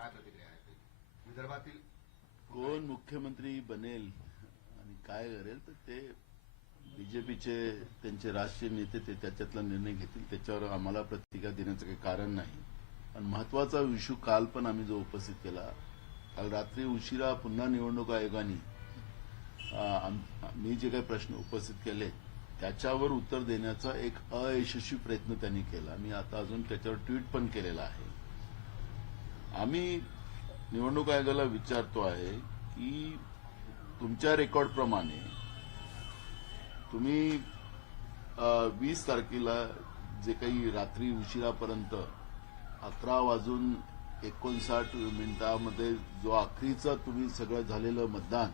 काय प्रतिक्रिया आहे विदर्भातील कोण मुख्यमंत्री बनेल आणि काय करेल तर ते बीजेपीचे त्यांचे राष्ट्रीय नेते ते त्याच्यातला निर्णय घेतील. त्याच्यावर आम्हाला प्रतिक्रिया देण्याचं काही कारण नाही. पण महत्त्वाचा इश्यू काल पण आम्ही जो उपस्थित केला काल रात्री उशिरा पुन्हा निवडणूक आयोगाने मी जे काही प्रश्न उपस्थित केले त्याच्यावर उत्तर देण्याचा एक अयशस्वी प्रयत्न त्यांनी केला. मी आता अजून त्याच्यावर ट्विट पण केलेला आहे. आम्ही निवडणूक आयोगाला विचारतो आहे की तुमच्या रेकॉर्डप्रमाणे तुम्ही वीस तारखेला जे काही रात्री उशिरापर्यंत अकरा वाजून एकोणसाठ मिनिटामध्ये जो आखरीचं तुम्ही सगळं झालेलं मतदान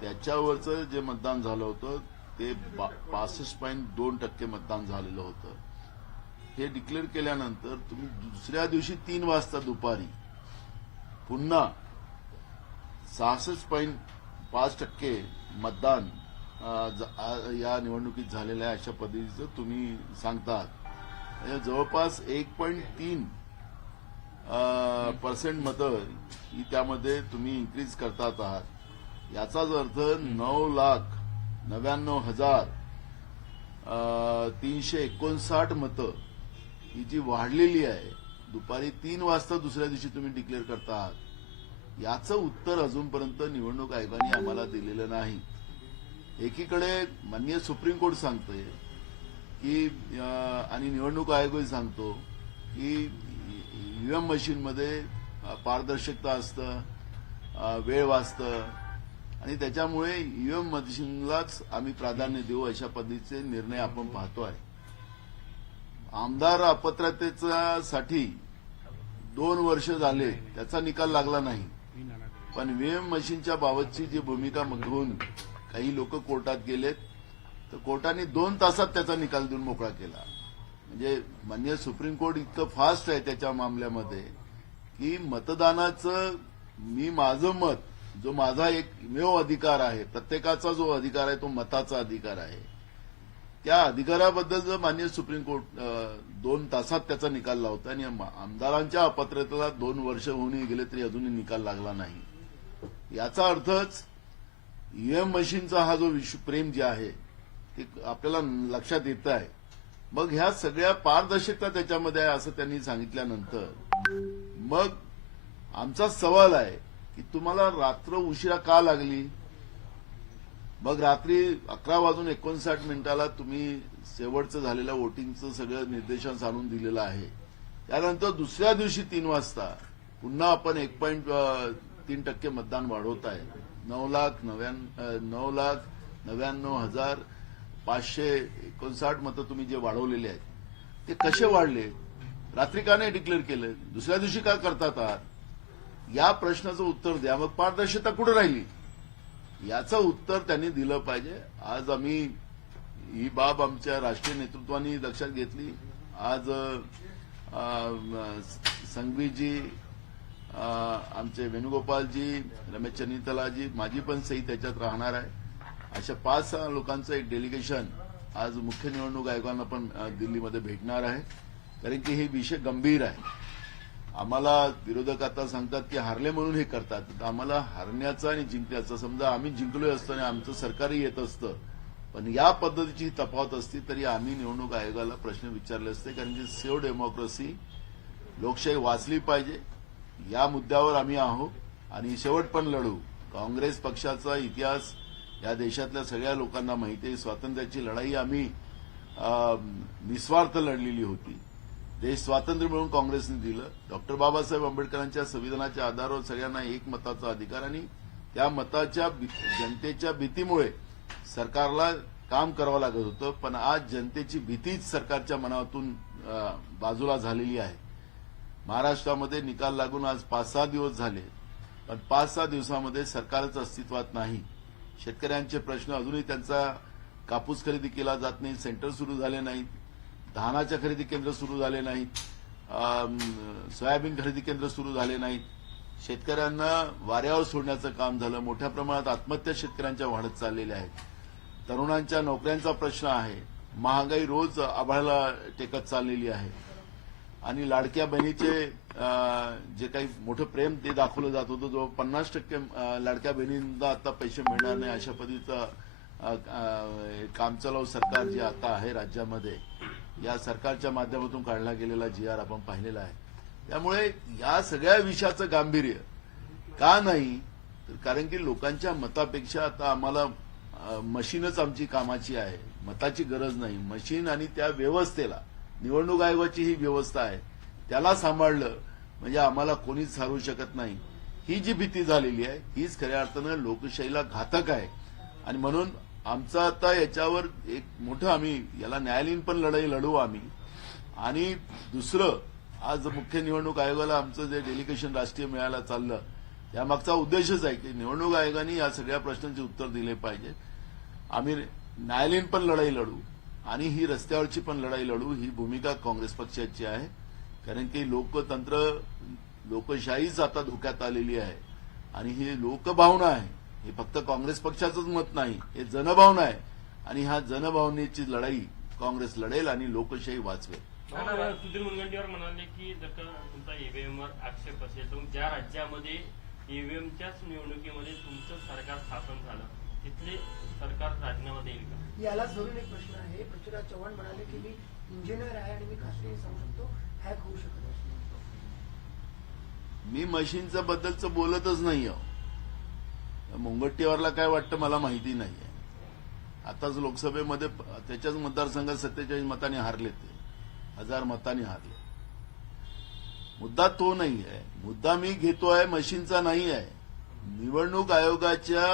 त्याच्यावरचं जे मतदान झालं होतं ते पासष्ट पॉईंट दोन टक्के मतदान झालेलं होतं. हे डिक्लेअर केल्यानंतर तुम्ही दुसऱ्या दिवशी तीन वाजता दुपारी पुन्हा सहासष्ट पॉईंट पाच टक्के मतदान ज- या निवडणुकीत झालेलं आहे अशा पद्धतीचं तुम्ही सांगतात. म्हणजे जवळपास एक पॉईंट तीन पर्सेंट मतं ही त्यामध्ये तुम्ही इन्क्रीज करतात आहात. याचाच अर्थ नऊ लाख नव्याण्णव हजार तीनशे एकोणसाठ मतं ही जी वाढलेली आहे दुपारी तीन वाजता दुसऱ्या दिवशी तुम्ही डिक्लेअर करता आहात याचं उत्तर अजूनपर्यंत निवडणूक आयोगाने आम्हाला दिलेलं नाही. एकीकडे मान्य सुप्रीम कोर्ट सांगतोय की आणि निवडणूक आयोगही सांगतो की ईव्हीएम मशीनमध्ये पारदर्शकता असतं वेळ वाचतं आणि त्याच्यामुळे ईव्हीएम मशीनलाच आम्ही प्राधान्य देऊ अशा पद्धतीचे निर्णय आपण पाहतो आहे आमदार अपात्रतेसाठी दोन वर्ष झाले त्याचा निकाल लागला नाही. पण ईव्हीएम मशीनच्या बाबतची जी भूमिका घेऊन काही लोक कोर्टात गेलेत तर कोर्टाने दोन तासात त्याचा निकाल देऊन मोकळा केला. म्हणजे मान्य सुप्रीम कोर्ट इतकं फास्ट आहे त्याच्या मामल्यामध्ये की मतदानाचं मी माझं मत जो माझा एक मेव अधिकार आहे प्रत्येकाचा जो अधिकार आहे तो मताचा अधिकार आहे. त्या अधिकाराबद्दल जर मान्य सुप्रीम कोर्ट दोन तासात त्याचा निकाल लावता आणि आमदारांच्या अपात्रतेला दोन वर्ष होऊन गेले तरी अजूनही निकाल लागला नाही. याचा अर्थच ईव्हीएम मशीनचा हा जो विश्व प्रेम जे आहे ते आपल्याला लक्षात येत आहे मग ह्या सगळ्या पारदर्शकता त्याच्यामध्ये आहे असं त्यांनी सांगितल्यानंतर मग आमचा सवाल आहे की तुम्हाला रात्र उशिरा का लागली? मग रात्री अकरा वाजून एकोणसाठ मिनिटाला तुम्ही शेवटचं झालेल्या वोटिंगचं सगळं निर्देशांस आणून दिलेलं आहे. त्यानंतर दुसऱ्या दिवशी तीन वाजता पुन्हा आपण एक पॉईंट तीन टक्के मतदान वाढवत आहे. नऊ लाख नव्याण्णव नऊ लाख नव्याण्णव हजार पाचशे एकोणसाठ मतं तुम्ही जे वाढवलेले आहेत ते कसे वाढले? रात्री का नाही डिक्लेअर केलं? दुसऱ्या दिवशी का करतात आहात? या प्रश्नाचं उत्तर द्या. मग पारदर्शकता कुठे राहिली? याचं उत्तर त्यांनी दिलं पाहिजे. आज आम्ही ही बाब आमच्या राष्ट्रीय नेतृत्वाने लक्षात घेतली. आज संघवीजी आमचे वेणुगोपालजी रमेश चन्नीतलाजी माझी पण सही त्याच्यात राहणार आहे. अशा पाच सहा लोकांचं एक डेलिगेशन आज मुख्य निवडणूक आयोगानं पण दिल्लीमध्ये भेटणार आहे. कारण की हे विषय गंभीर आहे. आम्हाला विरोधक आता सांगतात की हारले म्हणून हे करतात. तर आम्हाला हारण्याचं आणि जिंकण्याचं समजा आम्ही जिंकलोय असतो आणि आमचं सरकारही येत असतं पण या पद्धतीची तफावत असती तरी आम्ही निवडणूक आयोगाला प्रश्न विचारले असते. कारण की सेव्ह डेमोक्रेसी लोकशाही वाचली पाहिजे. या मुद्द्यावर आम्ही आहोत. आणि शेवट पण लढू. काँग्रेस पक्षाचा इतिहास या देशातल्या सगळ्या लोकांना माहिती आहे. स्वातंत्र्याची लढाई आम्ही निस्वार्थ लढलेली होती. देश स्वातंत्र्य मिळून काँग्रेसने दिलं. डॉक्टर बाबासाहेब आंबेडकरांच्या संविधानाच्या आधारावर सगळ्यांना एक मताचा अधिकार आणि त्या मताच्या भी- जनतेच्या भीतीमुळे सरकारला काम करावं लागत होतं. पण आज जनतेची भीतीच सरकारच्या मनातून बाजूला झालेली आहे. महाराष्ट्रामध्ये निकाल लागून आज पाच सहा दिवस झाले. पण पाच सहा दिवसामध्ये सरकारच अस्तित्वात नाही. शेतकऱ्यांचे प्रश्न अजूनही त्यांचा कापूस खरेदी केला जात नाही सेंटर सुरू झाले नाहीत. धानाच्या खरेदी केंद्र सुरू झाले नाहीत. सोयाबीन खरेदी केंद्र सुरू झाले नाहीत. शेतकऱ्यांना वाऱ्यावर सोडण्याचं काम झालं. मोठ्या प्रमाणात आत्महत्या शेतकऱ्यांच्या वाढत चाललेल्या आहेत. तरुणांच्या नोकऱ्यांचा प्रश्न आहे. महागाई रोज आभाळाला टेकत चाललेली आहे. आणि लाडक्या बहिणीचे जे काही मोठं प्रेम ते दाखवलं जात होतं जो पन्नास टक्के लाडक्या बहिणींना आता पैसे मिळणार नाही अशा पद्धतीचं अं, कामचलाव सरकार जे आता आहे राज्यामध्ये. या सरकारच्या माध्यमातून काढला गेलेला जी आर आपण पाहिलेला आहे. त्यामुळे या सगळ्या विषयाचं गांभीर्य का नाही? तर कारण की लोकांच्या मतापेक्षा आता आम्हाला मशीनच आमची कामाची आहे. मताची गरज नाही. मशीन आणि त्या व्यवस्थेला निवडणूक आयोगाची ही व्यवस्था आहे. त्याला सांभाळलं म्हणजे आम्हाला कोणीच सारू शकत नाही. ही जी भीती झालेली आहे हीच खऱ्या अर्थानं लोकशाहीला घातक आहे. आणि म्हणून आमचं आता याच्यावर एक मोठं आम्ही याला न्यायालयीन पण लढाई लढू आम्ही. आणि दुसरं आज मुख्य निवडणूक आयोगाला आमचं जे डेलिगेशन राष्ट्रीय मेळायला चाललं त्यामागचा उद्देशच आहे की निवडणूक आयोगाने या सगळ्या प्रश्नांचे उत्तर दिले पाहिजे. आम्ही न्यायालयीन पण लढाई लढू आणि ही रस्त्यावरची पण लढाई लढू ही भूमिका काँग्रेस पक्षाची आहे. कारण की लोकतंत्र लोकशाहीच आता धोक्यात आलेली आहे. आणि ही लोकभावना आहे. हे फक्त काँग्रेस पक्षाचंच मत नाही हे जनभावना आहे. आणि ह्या जनभावनेची लढाई काँग्रेस लढेल आणि लोकशाही वाचवेल. सुधीर मुनगंटीवार म्हणाले की जर का तुमचा ईव्हीएम वर आक्षेप असेल तर मग ज्या राज्यामध्ये ईव्हीएमच्याच निवडणुकीमध्ये तुमचं सरकार स्थापन झालं तिथले सरकार राजीनामा देईल का? यालाच धरून एक प्रश्न आहे. पृथ्वीराज चव्हाण म्हणाले की मी इंजिनियर आहे आणि मी खात्रीने सांगू शकतो हॅक होऊ शकत मी मशीनचं बद्दलचं बोलतच नाही आहो. मुंगट्टीवारला काय वाटतं मला माहिती नाही आताच लोकसभेमध्ये त्याच्याच मतदारसंघात सत्तेचाळीस मतांनी हारले ते. हजार मतांनी हारले. मुद्दा तो नाही आहे मुद्दा मी घेतोय मशीनचा नाही आहे निवडणूक आयोगाच्या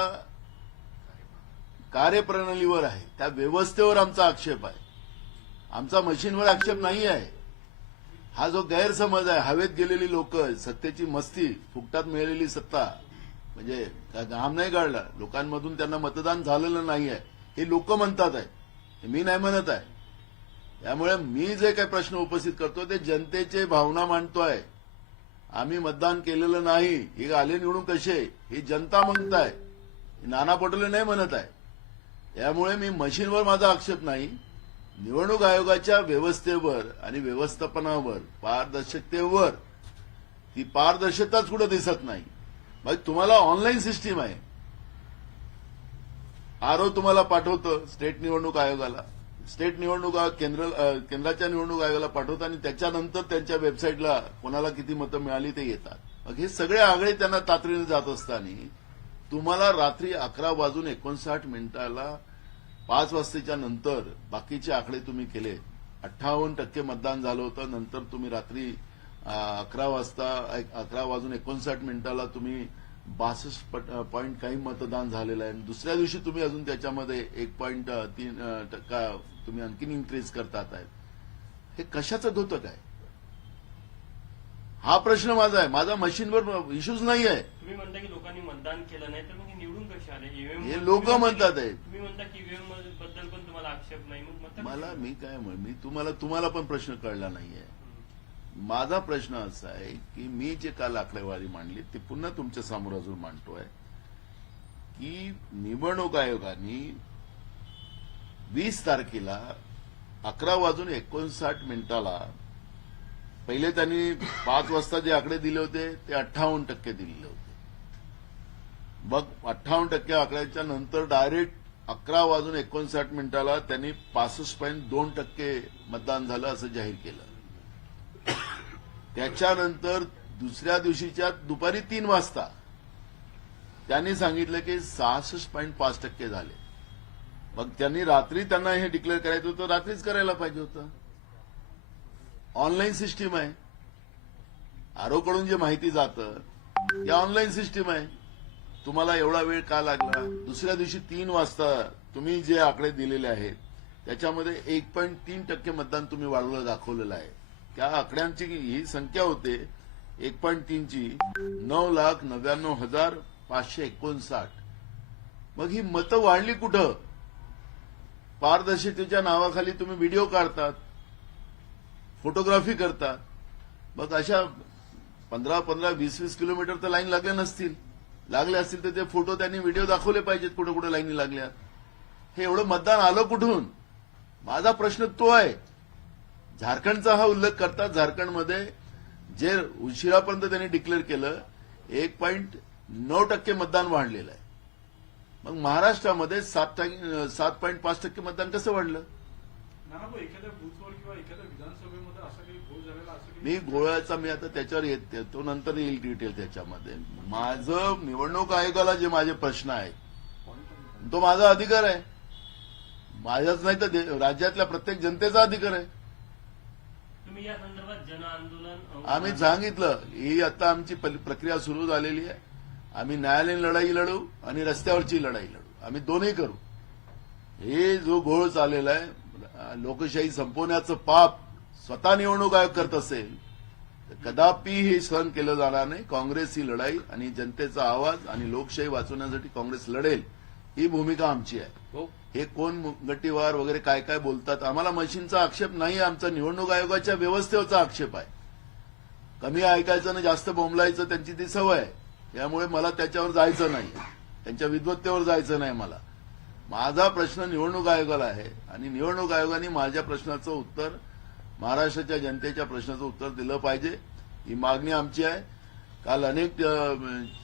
कार्यप्रणालीवर आहे. त्या व्यवस्थेवर आमचा आक्षेप आहे. आमचा मशीनवर आक्षेप नाही आहे. हा जो गैरसमज आहे हवेत गेलेली लोक सत्तेची मस्ती फुकटात मिळालेली सत्ता म्हणजे काय घाम नाही काढला लोकांमधून त्यांना मतदान झालेलं नाही आहे हे लोक म्हणतात आहे. मी नाही म्हणत आहे. त्यामुळे मी जे काही प्रश्न उपस्थित करतो ते जनतेचे भावना मांडतोय. आम्ही मतदान केलेलं नाही. हे आले निवडून कसे? ही जनता म्हणताय. हे नाना पटोले नाही म्हणत आहे. त्यामुळे मी मशीनवर माझा आक्षेप नाही. निवडणूक आयोगाच्या व्यवस्थेवर आणि व्यवस्थापनावर पारदर्शकतेवर ती पारदर्शकताच कुठं दिसत नाही. म्हणजे तुम्हाला ऑनलाईन सिस्टीम आहे. आरओ तुम्हाला पाठवतं स्टेट निवडणूक आयोगाला. स्टेट निवडणूक आयोग केंद्र केंद्राच्या निवडणूक आयोगाला पाठवतं आणि त्याच्यानंतर त्यांच्या वेबसाईटला कोणाला किती मतं मिळाली ते येतात. मग हे सगळे आगळे त्यांना तातडीने जात असताना तुम्हाला रात्री अकरा वाजून एकोणसाठ मिनिटाला पाच वाजतेच्या नंतर बाकीचे आकडे तुम्ही केले. अठ्ठावन्न टक्के मतदान झालं होतं नंतर तुम्ही रात्री अकरा वाजता अकरा वाजून एकोणसाठ मिनिटाला तुम्ही बासष्ट पॉईंट काही मतदान झालेलं आहे. आणि दुसऱ्या दिवशी तुम्ही अजून त्याच्यामध्ये एक पॉईंट तीन टक्का तुम्ही आणखीन इन्क्रीज करतात आहेत. हे कशाचं धोतक आहे? हा प्रश्न माझा आहे. माझा मशीनवर इश्यूज नाही आहे. तुम्ही म्हणता की लोकांनी मतदान केलं नाही तर मग हे निवडून कसे आले? ईव्हीएम हे लोकं म्हणतात आहे. तुम्ही म्हणता की ईव्हीएमबद्दल पण तुम्हाला आक्षेप नाही. मग मला? मी काय म्हण मी तुम्हाला तुम्हाला पण प्रश्न कळला नाहीये. माझा प्रश्न असा आहे की मी जे काल आकडेवारी मांडली ते पुन्हा तुमच्यासमोर अजून मांडतोय की निवडणूक आयोगाने वीस तारखेला अकरा वाजून एकोणसाठ मिनिटाला पहिले त्यांनी पाच वाजता जे आकडे दिले होते ते अठ्ठावन्न टक्के दिलेले होते. मग अठ्ठावन्न टक्के आकड्याच्या नंतर डायरेक्ट अकरा वाजून एकोणसाठ मिनिटाला त्यांनी पासष्ट पॉईंट दोन टक्के मतदान झालं असं जाहीर केलं. त्याच्यानंतर दुसऱ्या दिवशीच्या दुपारी तीन वाजता त्यांनी सांगितलं की सहासष्ट पॉईंट पाच टक्के झाले. मग त्यांनी रात्री त्यांना हे डिक्लेअर करायचं होतं रात्रीच करायला पाहिजे होतं. ऑनलाईन सिस्टीम आहे. आरोकडून जे माहिती जातं ते ऑनलाईन सिस्टीम आहे. तुम्हाला एवढा वेळ का लागला? दुसऱ्या दिवशी तीन वाजता तुम्ही जे आकडे दिलेले आहेत त्याच्यामध्ये एक पॉईंट तीन टक्के मतदान तुम्ही वाढवलं दाखवलेलं आहे. त्या आकड्यांची ही संख्या होते एक पॉईंट तीनची. नऊ लाख नव्याण्णव हजार पाचशे एकोणसाठ. मग ही मतं वाढली कुठं? पारदर्शकतेच्या नावाखाली तुम्ही व्हिडिओ काढतात फोटोग्राफी करतात. मग अशा पंधरा पंधरा वीस वीस किलोमीटर तर लाईन लागल्या नसतील. लागले असतील तर ते फोटो त्यांनी व्हिडिओ दाखवले पाहिजेत कुठं कुठे लाईनी लागल्या. हे एवढं मतदान आलं कुठून? माझा प्रश्न तो आहे. झारखंडचा हा उल्लेख करतात झारखंडमध्ये जे उशिरापर्यंत त्यांनी डिक्लेअर केलं एक पॉईंट नऊ टक्के मतदान वाढलेलं आहे. मग महाराष्ट्रामध्ये सात टक्के सात पॉईंट पाच टक्के मतदान कसं वाढलं? मी गोळ्याचा मी आता त्याच्यावर येत तो नंतर येईल डिटेल त्याच्यामध्ये. माझं निवडणूक आयोगाला जे माझे प्रश्न आहेत तो माझा अधिकार आहे. माझाच नाही तर राज्यातल्या प्रत्येक जनतेचा अधिकार आहे. आम्ही सांगितलं ही आता आमची प्रक्रिया सुरू झालेली आहे. आम्ही न्यायालयीन लढाई लढू आणि रस्त्यावरची लढाई लढू. आम्ही दोन्ही करू. हे जो घोळ चाललेला आहे लोकशाही संपवण्याचं पाप स्वतः निवडणूक आयोग करत असेल तर कदापि हे सहन केलं जाणार नाही. काँग्रेस ही लढाई आणि जनतेचा आवाज आणि लोकशाही वाचवण्यासाठी काँग्रेस लढेल ही भूमिका आमची आहे. हे कोण गट्टीवार वगैरे काय काय बोलतात? आम्हाला मशीनचा आक्षेप नाही आमचा निवडणूक आयोगाच्या व्यवस्थेचा आक्षेप आहे. कमी ऐकायचं ना जास्त बोंबलायचं त्यांची ती सवय आहे. त्यामुळे मला त्याच्यावर जायचं नाही. त्यांच्या विद्वत्तेवर जायचं नाही मला. माझा प्रश्न निवडणूक आयोगाला आहे आणि निवडणूक आयोगाने माझ्या प्रश्नाचं उत्तर महाराष्ट्राच्या जनतेच्या प्रश्नाचं उत्तर दिलं पाहिजे. ही मागणी आमची आहे. काल अनेक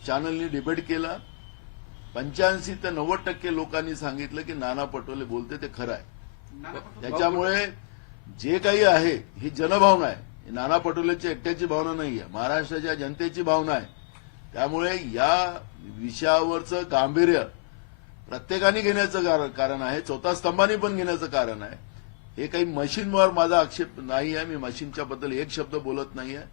चॅनलनी डिबेट केला. पंच्याऐंशी ते नव्वद टक्के लोकांनी सांगितलं की नाना पटोले बोलते ते खरं आहे. त्याच्यामुळे जे काही आहे ही जनभावना आहे. ही नाना पटोलेची एकट्याची भावना नाही आहे महाराष्ट्राच्या जनतेची भावना आहे. त्यामुळे या विषयावरचं गांभीर्य प्रत्येकाने घेण्याचं कार- कारण आहे. चौथा स्तंभाने पण घेण्याचं कारण आहे. हे काही मशीनवर माझा आक्षेप नाही आहे मी मशीनच्या बद्दल एक शब्द बोलत नाही आहे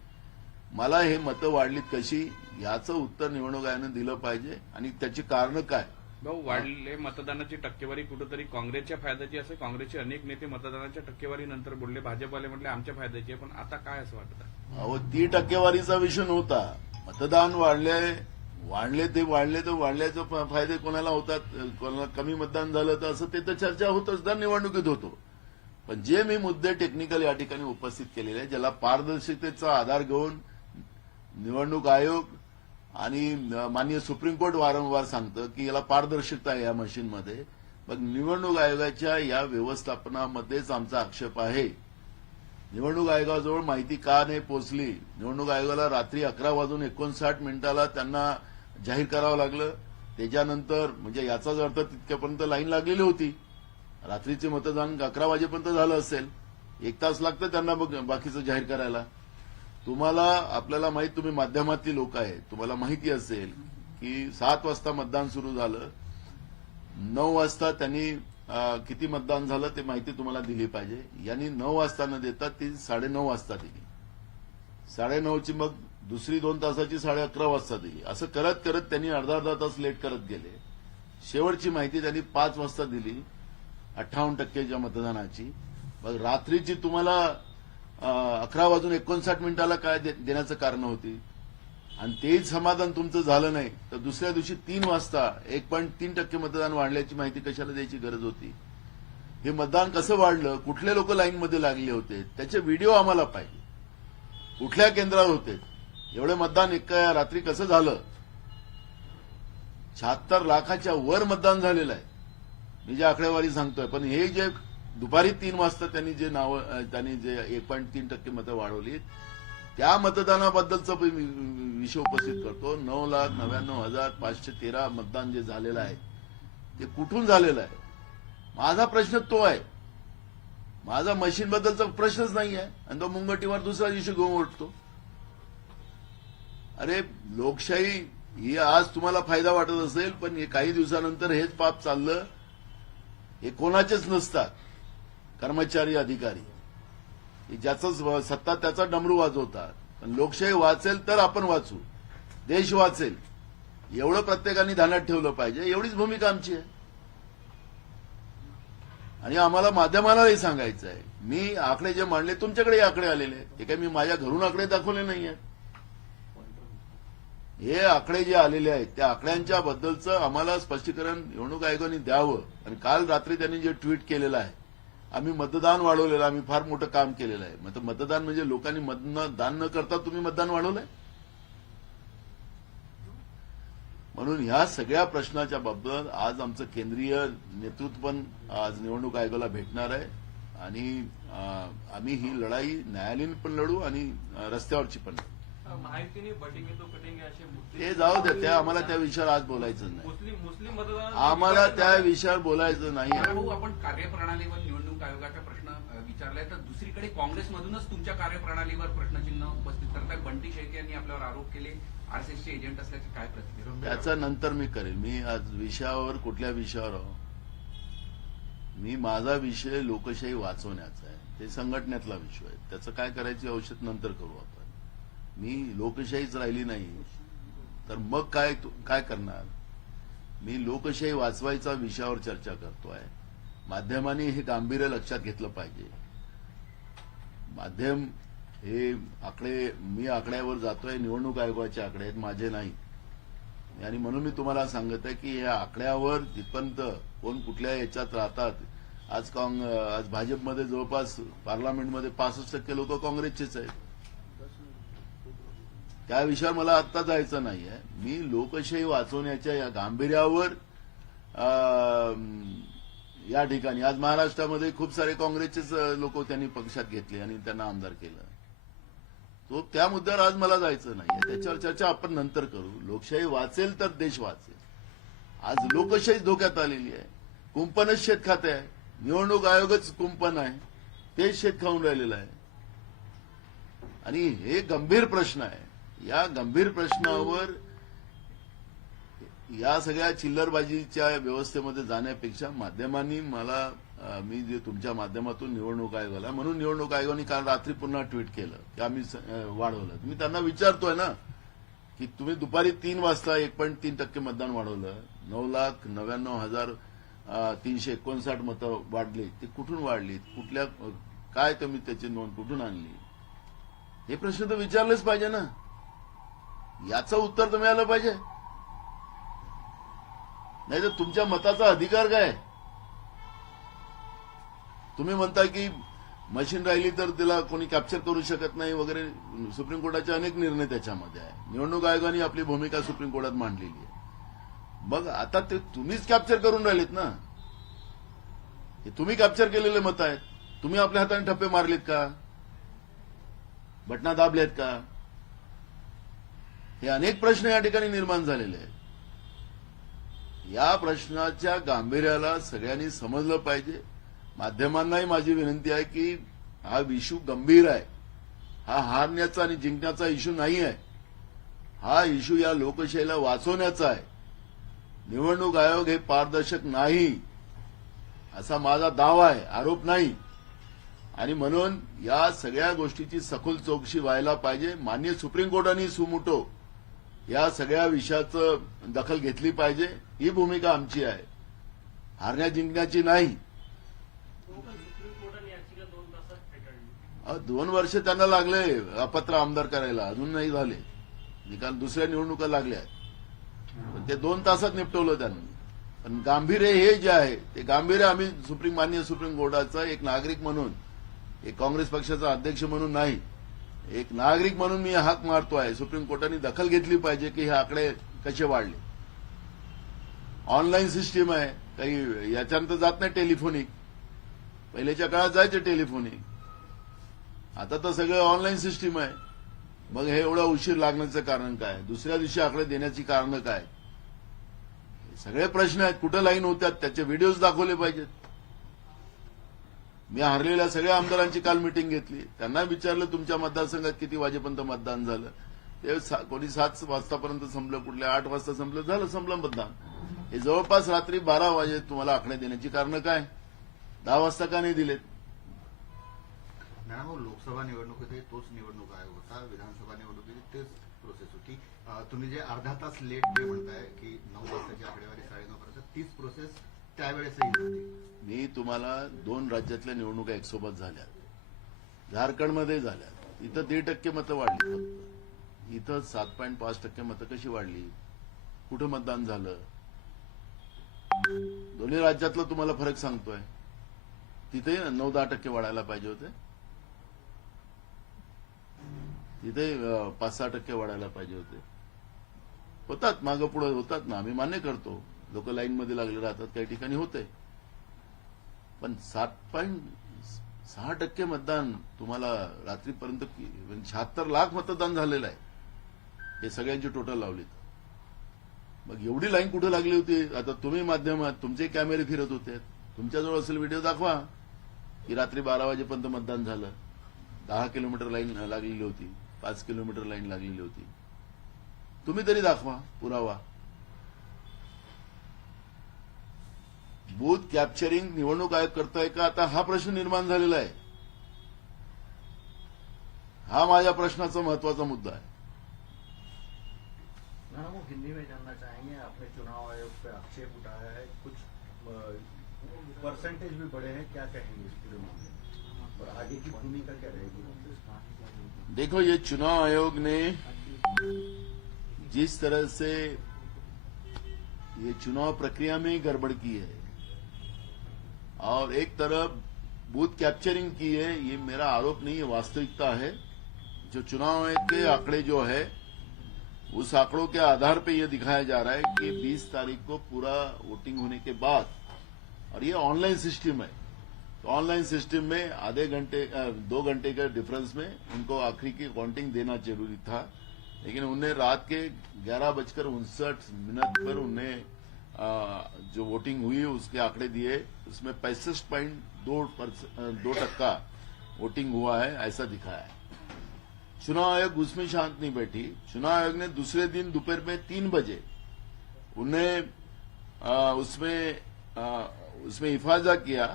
मला हे मतं वाढलीत कशी? याचं उत्तर निवडणूक आयोगानं दिलं पाहिजे. आणि त्याची कारणं काय? भाऊ वाढले मतदानाची टक्केवारी कुठेतरी काँग्रेसच्या फायद्याची असे काँग्रेसचे अनेक नेते मतदानाच्या टक्केवारी नंतर बोलले भाजपवाले म्हटले आमच्या फायद्याची पण आता काय असं वाटतं? अहो ती टक्केवारीचा विषय नव्हता. मतदान वाढले वाढले ते वाढले तर वाढल्याचे फायदे कोणाला होतात? कोणाला कमी मतदान झालं तर असं ते तर चर्चा होतच दर निवडणुकीत होतो. पण जे मी मुद्दे टेक्निकल या ठिकाणी उपस्थित केलेले आहे ज्याला पारदर्शकतेचा आधार घेऊन निवडणूक आयोग आणि माननीय सुप्रीम कोर्ट वारंवार सांगतं की याला पारदर्शकता आहे या मशीनमध्ये. मग निवडणूक आयोगाच्या या व्यवस्थापनामध्येच आमचा आक्षेप आहे. निवडणूक आयोगाजवळ माहिती का नाही पोहोचली निवडणूक आयोगाला रात्री अकरा वाजून एकोणसाठ मिनिटाला त्यांना जाहीर करावं लागलं. त्याच्यानंतर म्हणजे याचाच अर्थ तितक्यापर्यंत लाईन लागलेली होती. रात्रीचे मतदान अकरा वाजेपर्यंत झालं असेल. एक तास लागतं त्यांना बघ- बाकीचं जाहीर करायला. तुम्हाला आपल्याला माहीत तुम्ही माध्यमातली लोक आहे तुम्हाला माहिती असेल की सात वाजता मतदान सुरू झालं. नऊ वाजता त्यांनी किती मतदान झालं ते माहिती तुम्हाला दिली पाहिजे. यांनी नऊ वाजता न देता ती साडेनऊ वाजता दिली. साडेनऊची मग दुसरी दोन तासाची साडे अकरा वाजता दिली. असं करत करत त्यांनी अर्धा अर्धा तास लेट करत गेले. शेवटची माहिती त्यांनी पाच वाजता दिली. अठ्ठावन्न टक्केच्या मतदानाची. मग रात्रीची तुम्हाला अकरा वाजून एकोणसाठ मिनिटाला काय देण्याचं कारण होती. आणि तेच समाधान तुमचं झालं नाही तर दुसऱ्या दिवशी तीन वाजता एक पॉईंट तीन टक्के मतदान वाढल्याची माहिती कशाला द्यायची गरज होती? हे मतदान कसं वाढलं? कुठले लोक लाईनमध्ये लागले होते? त्याचे व्हिडिओ आम्हाला पाहिजे. कुठल्या केंद्रावर होते? एवढे मतदान एका रात्री कसं झालं? शहात्तर लाखाच्या वर मतदान झालेलं आहे. मी जे आकडेवारी सांगतोय पण हे जे दुपारी तीन वाजता त्यांनी जे नाव त्यांनी जे एक पॉईंट तीन टक्के मतं वाढवली त्या मतदानाबद्दलचा विषय उपस्थित करतो. नऊ लाख नव्याण्णव हजार पाचशे तेरा मतदान जे झालेलं आहे ते कुठून झालेलं आहे? माझा प्रश्न तो आहे. माझा मशीन बद्दलचा प्रश्नच नाही आहे. आणि तो मुंगटीवर दुसरा दिवशी घेऊन उठतो. अरे लोकशाही ही आज तुम्हाला फायदा वाटत असेल पण काही दिवसानंतर हेच पाप चाललं हे कोणाचेच नसतात. कर्मचारी अधिकारी. ज्याचं सत्ता त्याचा डमरू वाजवतात. पण लोकशाही वाचेल तर आपण वाचू. देश वाचेल. एवढं प्रत्येकाने ध्यानात ठेवलं पाहिजे. एवढीच भूमिका आमची आहे. आणि आम्हाला माध्यमालाही सांगायचं आहे. मी आकडे जे मांडले तुमच्याकडे आकडे आलेले आहेत. हे काही मी माझ्या घरून आकडे दाखवले नाही आहेत हे आकडे जे आलेले आहेत त्या आकड्यांच्या बद्दलचं आम्हाला स्पष्टीकरण निवडणूक आयोगाने द्यावं. आणि काल रात्री त्यांनी जे ट्विट केलेलं आहे आम्ही मतदान वाढवलेलं आम्ही फार मोठं काम केलेलं आहे. मग मतदान म्हणजे लोकांनी मतदान न करता तुम्ही मतदान वाढवलंय? म्हणून ह्या सगळ्या प्रश्नाच्या बाबत आज आमचं केंद्रीय नेतृत्व पण आज निवडणूक आयोगाला भेटणार आहे. आणि आम्ही ही लढाई न्यायालयीन पण लढू आणि रस्त्यावरची पण लढू. तो जाऊ द्या त्या आम्हाला त्या विषयावर आज बोलायचं नाही. मुस्लिम मुस्लिम मतदार आम्हाला त्या विषयावर बोलायचं नाही. भाऊ आपण कार्यप्रणालीवर निवडणूक आयोगाचा प्रश्न विचारलाय. तर दुसरीकडे काँग्रेसमधूनच तुमच्या कार्यप्रणालीवर प्रश्नचिन्ह उपस्थित करताय बंटी शेळके यांनी आपल्यावर आरोप केले. आरएसएसचे एजंट असल्याची काय प्रतिक्रिया? त्याचा नंतर मी करेल. मी आज विषयावर कुठल्या विषयावर आहो? मी माझा विषय लोकशाही वाचवण्याचा आहे. ते संघटनेतला विषय आहे. त्याचं काय करायची औषध नंतर करू आपण. मी लोकशाहीच राहिली नाही. तर मग काय काय करणार? मी लोकशाही वाचवायचा विषयावर चर्चा करतोय. माध्यमांनी हे गांभीर्य लक्षात घेतलं पाहिजे. माध्यम हे आकडे मी आकड्यावर जातोय निवडणूक आयोगाचे आकडे आहेत माझे नाही. आणि म्हणून मी तुम्हाला सांगत आहे की या आकड्यावर जिथपर्यंत कोण कुठल्या याच्यात राहतात. आज काँग आज भाजपमध्ये जवळपास पार्लमेंटमध्ये पासष्ट टक्के लोक काँग्रेसचेच आहेत. त्या विषयावर मला आत्ता जायचं नाहीये. मी लोकशाही वाचवण्याच्या या गांभीर्यावर अं, या ठिकाणी आज महाराष्ट्रामध्ये खूप सारे काँग्रेसचेच लोक त्यांनी पक्षात घेतले आणि त्यांना आमदार केलं. तो त्या मुद्द्यावर आज मला जायचं नाही त्याच्यावर चर्चा आपण नंतर करू. लोकशाही वाचेल तर देश वाचेल. आज लोकशाही धोक्यात आलेली आहे. कुंपणच शेत खाते आहे. निवडणूक आयोगच कुंपण आहे. तेच शेत खाऊन राहिलेलं आहे. आणि हे गंभीर प्रश्न आहे. या गंभीर प्रश्नावर या सगळ्या चिल्लरबाजीच्या व्यवस्थेमध्ये जाण्यापेक्षा माध्यमांनी मला मी जे तुमच्या माध्यमातून निवडणूक आयोगाला म्हणून निवडणूक आयोगाने काल रात्री पुन्हा ट्विट केलं की आम्ही वाढवलं. मी त्यांना विचारतोय ना की तुम्ही दुपारी तीन वाजता एक पॉईंट तीन टक्के मतदान वाढवलं. नऊ लाख नव्याण्णव हजार तीनशे एकोणसाठ मतं वाढली. ती कुठून वाढली? कुठल्या काय तुम्ही त्याची नोंद कुठून आणली? हे प्रश्न तर विचारलेच पाहिजे ना. याचं उत्तर तुम्ही आलं पाहिजे. नाही तर तुमच्या मताचा अधिकार काय? तुम्ही म्हणता की मशीन राहिली तर तिला कोणी कॅप्चर करू शकत नाही वगैरे. सुप्रीम कोर्टाचे अनेक निर्णय त्याच्यामध्ये आहे. निवडणूक आयोगाने आपली भूमिका सुप्रीम कोर्टात मांडलेली आहे. मग आता ते तुम्हीच कॅप्चर करून राहिलेत ना? हे तुम्ही कॅप्चर केलेले मत आहेत. तुम्ही आपल्या हाताने ठप्पे मारलेत का? बटना दाबलेत का? हे अनेक प्रश्न या ठिकाणी निर्माण झालेले आहेत. या प्रश्नाच्या गांभीर्याला सगळ्यांनी समजलं पाहिजे. माध्यमांनाही माझी विनंती आहे की हा इशू गंभीर आहे. हा हारण्याचा आणि जिंकण्याचा इशू नाही आहे. हा इशू या लोकशाहीला वाचवण्याचा आहे. निवडणूक आयोग हे पारदर्शक नाही असा माझा दावा आहे आरोप नाही. आणि म्हणून या सगळ्या गोष्टीची सखोल चौकशी व्हायला पाहिजे. मान्य सुप्रीम कोर्टाने सुमुटो या सगळ्या विषयाचं दखल घेतली पाहिजे. ही भूमिका आमची आहे. हारण्या जिंकण्याची नाही. दोन वर्ष त्यांना लागले अपत्र आमदार करायला. अजून नाही झाले. निकाल दुसऱ्या निवडणुका लागल्या. आहेत पण ते दोन तासात निपटवलं त्यांनी. पण गांभीर्य हे जे आहे ते गांभीर्य आम्ही सुप्रीम मान्य सुप्रीम कोर्टाचा एक नागरिक म्हणून एक काँग्रेस पक्षाचा अध्यक्ष म्हणून नाही. एक नागरिक म्हणून मी हाक मारतो आहे सुप्रीम कोर्टाने दखल घेतली पाहिजे की हे आकडे कसे वाढले. ऑनलाईन सिस्टीम आहे. काही याच्यानंतर जात नाही टेलिफोनिक. पहिल्याच्या काळात जायचे टेलिफोनिक. आता तर सगळं ऑनलाईन सिस्टीम आहे. मग हे एवढा उशीर लागण्याचं कारण काय? दुसऱ्या दिवशी आकडे देण्याची कारणं काय? सगळे प्रश्न आहेत. कुठं लाईन होत्यात? त्याचे व्हिडिओज दाखवले पाहिजेत. मी हरलेल्या सगळ्या आमदारांची काल मिटिंग घेतली. त्यांना विचारलं तुमच्या मतदारसंघात किती वाजेपर्यंत मतदान झालं? ते सा- कोणी सात वाजतापर्यंत संपलं कुठल्या आठ वाजता संपलं? झालं संपलं मतदान. हे जवळपास रात्री बारा वाजे तुम्हाला आकडे देण्याची कारणं काय? दहा वाजता का नाही दिलेत? लोकसभा निवडणुकीत तोच निवडणूक आयोग होता विधानसभा निवडणुकीत तेच प्रोसेस होती. तुम्ही जे अर्धा तास लेट जे म्हणताय की नऊ वाजताची आकडेवारी साडेनऊ पर्यंत तीच प्रोसेस त्यावेळेसही मी तुम्हाला दोन राज्यातल्या निवडणुका एकसोबत झाल्या झारखंडमध्ये झाल्या इथं दीड टक्के मतं वाढली फक्त. इथं सात पॉईंट पाच टक्के मतं कशी वाढली? कुठं मतदान झालं? दोन्ही राज्यातलं तुम्हाला फरक सांगतोय. तिथे नऊ दहा टक्के वाढायला पाहिजे होते. तिथे पाच सहा टक्के वाढायला पाहिजे होते. होतात मागं पुढे होतात ना. आम्ही मान्य करतो. लोक लाईनमध्ये लागले राहतात काही ठिकाणी होतंय. पण सात पॉईंट सहा टक्के मतदान तुम्हाला रात्रीपर्यंत म्हणजे शहात्तर लाख मतदान झालेलं आहे. हे सगळ्यांची टोटल लावली मग एवढी लाईन कुठे लागली होती? आता तुम्ही माध्यमात तुमचे कॅमेरे फिरत होते. तुमच्याजवळ असेल व्हिडिओ दाखवा की रात्री बारा वाजेपर्यंत मतदान झालं. दहा किलोमीटर लाईन लागलेली होती पाच किलोमीटर लाईन लागलेली होती. तुम्ही तरी दाखवा पुरावा. बूथ कॅप्चरिंग निवडणूक आयोग करताय का? आता हा प्रश्न निर्माण झालेला आहे. हा माझ्या प्रश्नाचा महत्त्वाचा मुद्दा मैडम वो हिंदी में जानना चाहेंगे आपने चुनाव आयोग पे आक्षेप उठाया है कुछ परसेंटेज भी बढ़े हैं क्या कहेंगे इस पूरे मामले और आगे की भूमिका क्या रहेगी? देखो ये चुनाव आयोग ने जिस तरह से ये चुनाव प्रक्रिया में ही गड़बड़ की है और एक तरफ़ बूथ कैप्चरिंग की है, ये मेरा आरोप नहीं है, वास्तविकता है। जो चुनाव के आंकड़े जो है, उस आंकड़ों के आधार पे ये दिखाया जा रहा है कि 20 तारीख को पूरा वोटिंग होने के बाद, और ये ऑनलाइन सिस्टम है। तो ऑनलाइन सिस्टम में आधे घंटे दो घंटे के डिफरेंस में उनको आखिरी की काउंटिंग देना ज़रूरी था। लेकिन उन्हें रात के ग्यारह बजकर उनसठ मिनट पर उन्हें जो वोटिंग हुई उसके आंकड़े दिए। उसमें पैंसठ पॉइंट दो दो टक्का वोटिंग हुआ है ऐसा दिखाया है। चुनाव आयोग उसमें शांत नहीं बैठी। चुनाव आयोग ने दूसरे दिन दोपहर में तीन बजे उन्हें उसमें आ, उसमें हिफाजा किया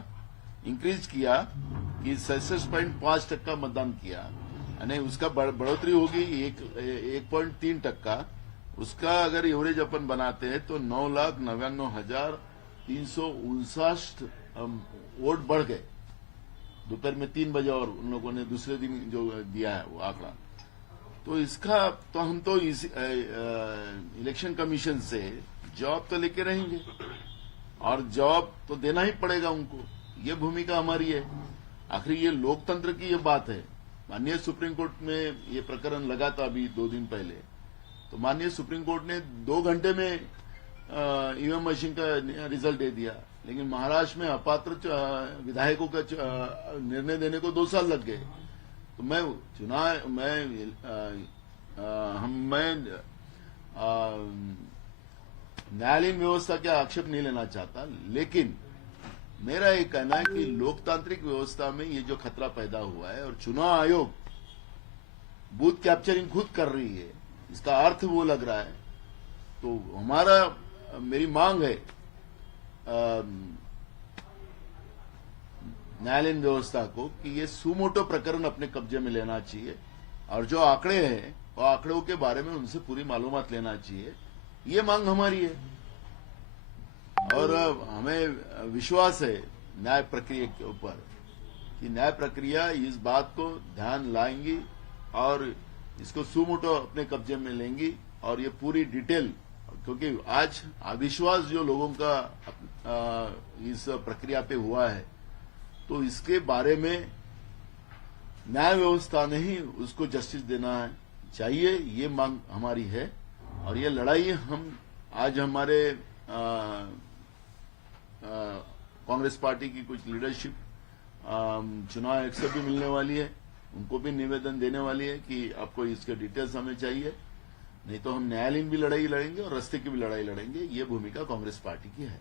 इंक्रीज किया कि सड़सठ पॉइंट पाँच टक्का मतदान किया। यानी उसका बढ़ोतरी होगी एक एक पॉइंट तीन टक्का। उसका अगर एवरेज अपन बनाते हैं तो नौ लाख नव्यान्नव हज़ार तीन सौ उनसठ वोट बढ़ गए। दोपहर में तीन बजे और उन लोगों ने दूसरे दिन जो दिया है वो आंकड़ा। तो इसका तो हम तो इस, इलेक्शन कमीशन से जवाब तो लेके रहेंगे। और जवाब तो देना ही पड़ेगा उनको। ये भूमिका हमारी है। आखिर ये लोकतंत्र की ये बात है। माननीय सुप्रीम कोर्ट में ये प्रकरण लगा था अभी दो दिन पहले। तो माननीय सुप्रीम कोर्ट ने दो घंटे में ईवीएम मशीन का रिज़ल्ट दे दिया। लेकिन महाराष्ट्र में अपात्र विधायकों का निर्णय देने को दो साल लग गए। तो मैं चुनाव, मैं हम, मैं न्यायालयीन व्यवस्था के आक्षेप नहीं लेना चाहता। लेकिन मेरा ये कहना है कि लोकतांत्रिक व्यवस्था में ये जो खतरा पैदा हुआ है और चुनाव आयोग बूथ कैप्चरिंग खुद कर रही है, इसका अर्थ वो लग रहा है। तो हमारा मेरी मांग है अम, न्यायालयीन व्यवस्था को कि ये सुमोटो प्रकरण अपने कब्जे में लेना चाहिए और जो आंकड़े हैं वो आंकड़ों के बारे में उनसे पूरी मालूम लेना चाहिए। ये मांग हमारी है। और हमें विश्वास है न्याय प्रक्रिया के ऊपर कि न्याय प्रक्रिया इस बात को ध्यान लाएँगी और इसको सुमोटो अपने कब्जे में लेंगी और ये पूरी डिटेल क्योंकि आज अविश्वास जो लोगों का इस प्रक्रिया पे हुआ है तो इसके बारे में न्याय व्यवस्था ने ही उसको जस्टिस देना है। चाहिए, ये मांग हमारी है, और ये लड़ाई हम, आज हमारे कांग्रेस पार्टी की कुछ लीडरशिप चुनाव से भी मिलने वाली है, उनको भी निवेदन देने वाली है कि आपको इसके डिटेल्स हमें चाहिए। नहीं तो हम न्यायालयीन भी लड़ाई लड़ेंगे और रस्ते की भी लड़ाई लड़ेंगे। ये भूमिका कांग्रेस पार्टी की है।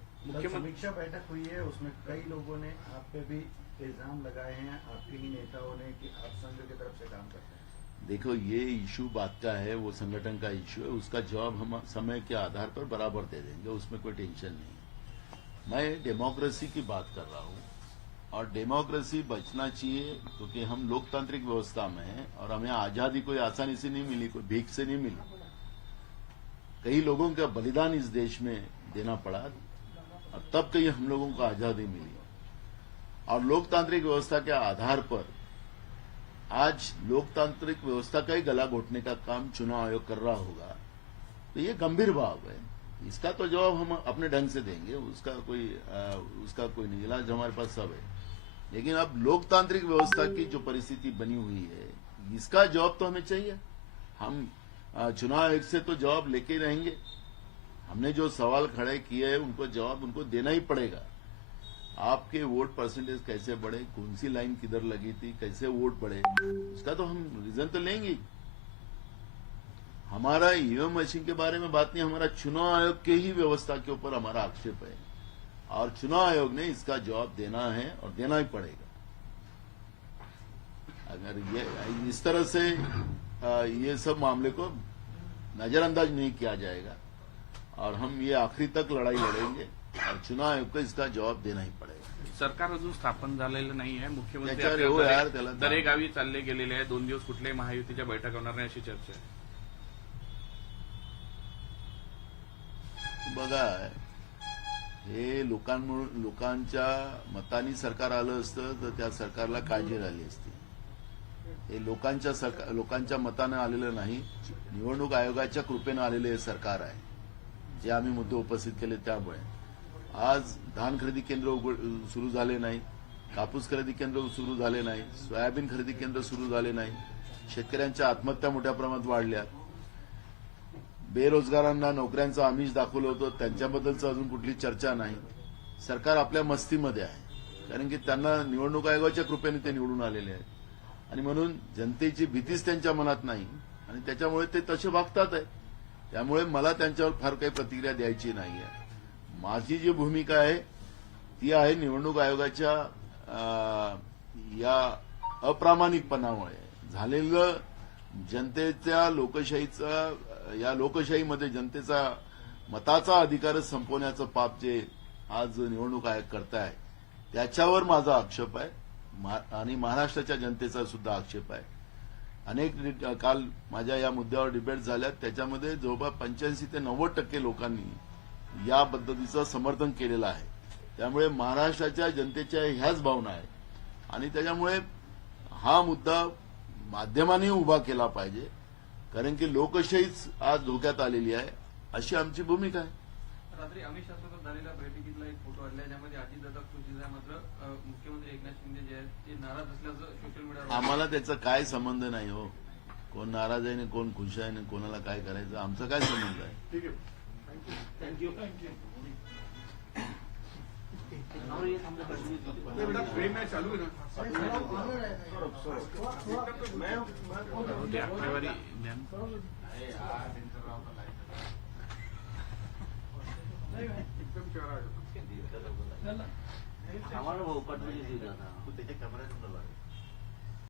समीक्षा बैठक हुई है उसमें कई लोगों ने आप पे भी इल्जाम लगाए हैं आपके ही नेताओं ने कि आप संघ की तरफ से काम करते हैं। देखो ये इशू बात का है वो संगठन का इशू है उसका जवाब हम समय के आधार पर बराबर दे देंगे उसमें कोई टेंशन नहीं है। मैं डेमोक्रेसी की बात कर रहा हूँ और डेमोक्रेसी बचना चाहिए क्योंकि हम लोकतांत्रिक व्यवस्था में हैं और हमें आजादी कोई आसानी से नहीं मिली कोई भीख से नहीं मिली। कई लोगों का बलिदान इस देश में देना पड़ा। और तब कहीं हम लोगों को आज़ादी मिली। और लोकतांत्रिक व्यवस्था के आधार पर आज लोकतांत्रिक व्यवस्था का ही गला घोटने का काम चुनाव आयोग कर रहा होगा। तो ये गंभीर भाव है। इसका तो जवाब हम अपने ढंग से देंगे। उसका कोई आ, उसका कोई नहीं। इलाज हमारे पास सब है। लेकिन अब लोकतांत्रिक व्यवस्था की जो परिस्थिति बनी हुई है इसका जवाब तो हमें चाहिए। हम चुनाव आयोग से तो जवाब लेके रहेंगे। हमने जो सवाल खड़े किए हैं, उनको जवाब उनको देना ही पड़ेगा। आपके वोट परसेंटेज कैसे बढ़े? कौन सी लाइन किधर लगी थी? कैसे वोट बढ़े? उसका तो हम रीजन तो लेंगे हमारा ईवीएम मशीन के बारे में बात नहीं, हमारा चुनाव आयोग के ही व्यवस्था के ऊपर हमारा आक्षेप है। और चुनाव आयोग ने इसका जवाब देना है और देना ही पड़ेगा। अगर ये, इस तरह से ये सब मामले को नजरअंदाज नहीं किया जाएगा। और हम ये आखिरी तक लड़ाई लड़ेंगे और चुनाव आयोग को इसका जवाब देना ही पड़ेगा। सरकार अजून स्थापन झालेलं नाही आहे. मुख्यमंत्री दरे- दरेगावी चालले गेलेले आहे दोन दिवस कुठल्याही महायुतीच्या बैठक होणार नाही अशी चर्चा आहे. बघा हे लोकांमुळे लोकांच्या मतानी सरकार आलं असतं तर त्या सरकारला काळजी राहिली असती. हे लोकांच्या सरकार लोकांच्या मतानं आलेलं नाही. निवडणूक आयोगाच्या कृपेनं आलेलं हे सरकार आहे. जे आम्ही मुद्दे उपस्थित केले त्यामुळे. आज धान खरेदी केंद्र उघड सुरू झाले नाही. कापूस खरेदी केंद्र सुरू झाले नाही. सोयाबीन खरेदी केंद्र सुरू झाले नाही. शेतकऱ्यांच्या आत्महत्या मोठ्या प्रमाणात वाढल्या. बेरोजगारांना नोकऱ्यांचं आमिष दाखवलं होतं. त्यांच्याबद्दलचं अजून कुठली चर्चा नाही. सरकार आपल्या मस्तीमध्ये आहे. कारण की त्यांना निवडणूक आयोगाच्या कृपेने ते निवडून आलेले आहेत. आणि म्हणून जनतेची भीतीच त्यांच्या मनात नाही. आणि त्याच्यामुळे ते तसे वागतात आहे. त्यामुळे मला त्यांच्यावर फार काही प्रतिक्रिया द्यायची नाही आहे माझी जी भूमिका आहे ती आहे निवडणूक आयोगाच्या या अप्रामाणिकपणामुळे. झालेलं जनतेच्या लोकशाहीचा या लोकशाहीमध्ये जनतेचा मताचा अधिकारच संपवण्याचं पाप जे आज निवडणूक आयोग करताय त्याच्यावर माझा आक्षेप आहे. आणि महाराष्ट्राच्या जनतेचा सुद्धा आक्षेप आहे. अनेक काल माझ्या या मुद्द्यावर डिबेट झाल्यात. त्याच्यामध्ये जवळपास पंच्याऐंशी ते नव्वद टक्के लोकांनी या पद्धतीचं समर्थन केलेलं आहे. त्यामुळे महाराष्ट्राच्या जनतेच्या ह्याच भावना आहेत आणि त्याच्यामुळे हा मुद्दा माध्यमांनी उभा केला पाहिजे. कारण की लोकशाहीच आज धोक्यात आलेली आहे. अशी आमची भूमिका आहे. रात्री अमित शहा झालेल्या भेटी एक फोटो आला ज्यामध्ये अजितदादा खुश आहे मात्र अ, मुख्यमंत्री एकनाथ शिंदे जे आहेत ते नाराज असल्याचं सोशल मीडियावर आम्हाला त्याचा काय संबंध नाही हो. कोण नाराज आहे कोण खुश आहे आणि कोणाला काय करायचं आमचा काय संबंध आहे? ठीक चालू आहे ना. ते